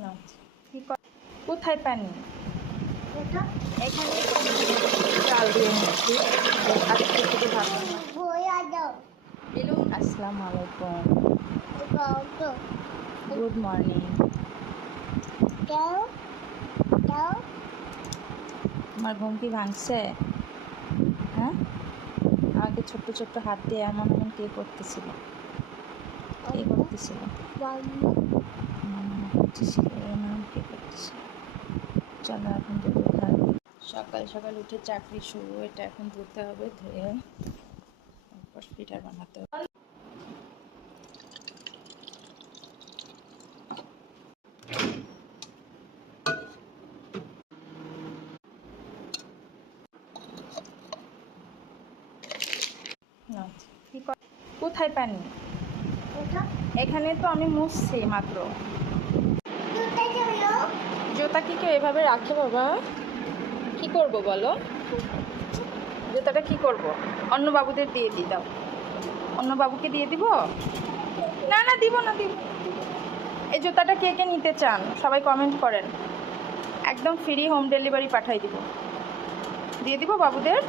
না কোথায় পানি? এখানে চাল দিয়ে নিচ্ছি। আসসালামু আলাইকুম, গুড মর্নিং। আমার ঘুম কি ভাঙছে? হ্যাঁ, আমাকে ছোট্ট ছোট্ট হাত দিয়ে এমন এমন কে করতেছিল? কে করতেছিল? করতেছিল এমন কে করতেছিল? চলো এখন দুধ খাই। সকাল সকাল উঠে চাকরি শুরু। এটা এখন ধুতে হবে, ধুয়ে তারপর পিঠা বানাতে হবে। কোথায় পানি? এখানে তো আমি মুছছি মাত্র। জুতা কি কেউ এভাবে রাখে বাবা? কি করব বলো? জুতাটা কি করব? অন্য বাবুদের দিয়ে দিই, দাও। অন্য বাবুকে দিয়ে দিব? না না, দিব না, দিব। এই জুতাটা কে কে নিতে চান সবাই কমেন্ট করেন, একদম ফ্রি হোম ডেলিভারি পাঠাই দিব। দিয়ে দিব বাবুদের?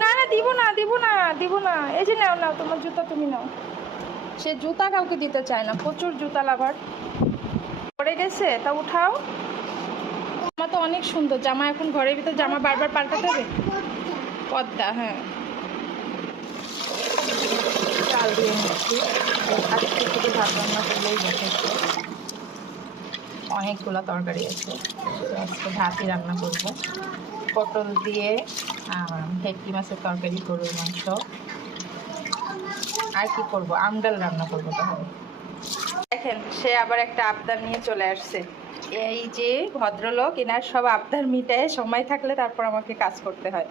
না না, দিব না, দিব না, দিব না। এই যে নাও নাও, তোমার জুতা তুমি নাও। সে জুতা কাউকে দিতে চায় না, প্রচুর জুতা লাভার। পড়ে গেছে তা উঠাও। জামা তো অনেক সুন্দর জামা, এখন ঘরের ভিতর জামা বারবার পাল্টাতে হবে। পদ্মা, হ্যাঁ। চাল দিয়ে নিচ্ছি। আজকে শুধু ভাত রান্না করলেই যথেষ্ট, অনেকগুলো তরকারি আছে। আজকে ভাতই রান্না করব, পটল দিয়ে ভেটকি মাছের তরকারি, গরুর মাংস, আর কি করব, আমডাল রান্না করবো। তাহলে দেখেন, সে আবার একটা আবদার নিয়ে চলে আসছে। এই যে ভদ্রলোক, এনার সব আবদার মিটায় সময় থাকলে তারপর আমাকে কাজ করতে হয়।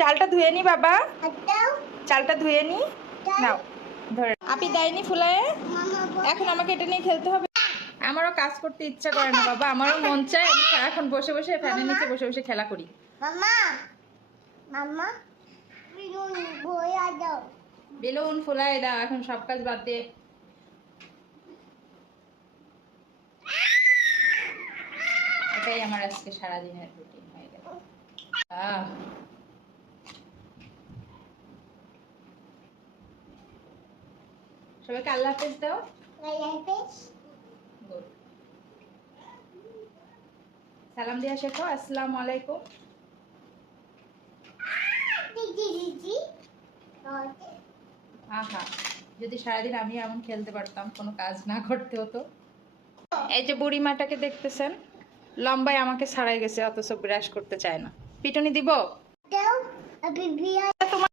চালটা ধুয়ে নি বাবা, চালটা ধুয়ে নি, নাও ধরে। আপনি দেয়নি ফুলায়, এখন আমাকে এটা নিয়ে খেলতে হবে। আমারও কাজ করতে ইচ্ছা করে না বাবা, আমারও মন চায় আমি এখন বসে বসে ফ্যানের নিচে বসে বসে খেলা করি। বেলুন ফুলায় দাও, এখন সব কাজ বাদ দে। এটাই আমার আজকে সারাদিনের রুটিন হয়ে গেল। সবাইকে আল্লাহ হাফেজ দাও। সালাম দিয়া শেখো, আসসালামু আলাইকুম। আহা, যদি সারাদিন আমি এমন খেলতে পারতাম, কোনো কাজ না করতে হতো। এই যে বুড়ি মাটাকে দেখতেছেন, লম্বায় আমাকে ছাড়াই গেছে, অথচ ব্রাশ করতে চায় না। পিটুনি দিব? তোমার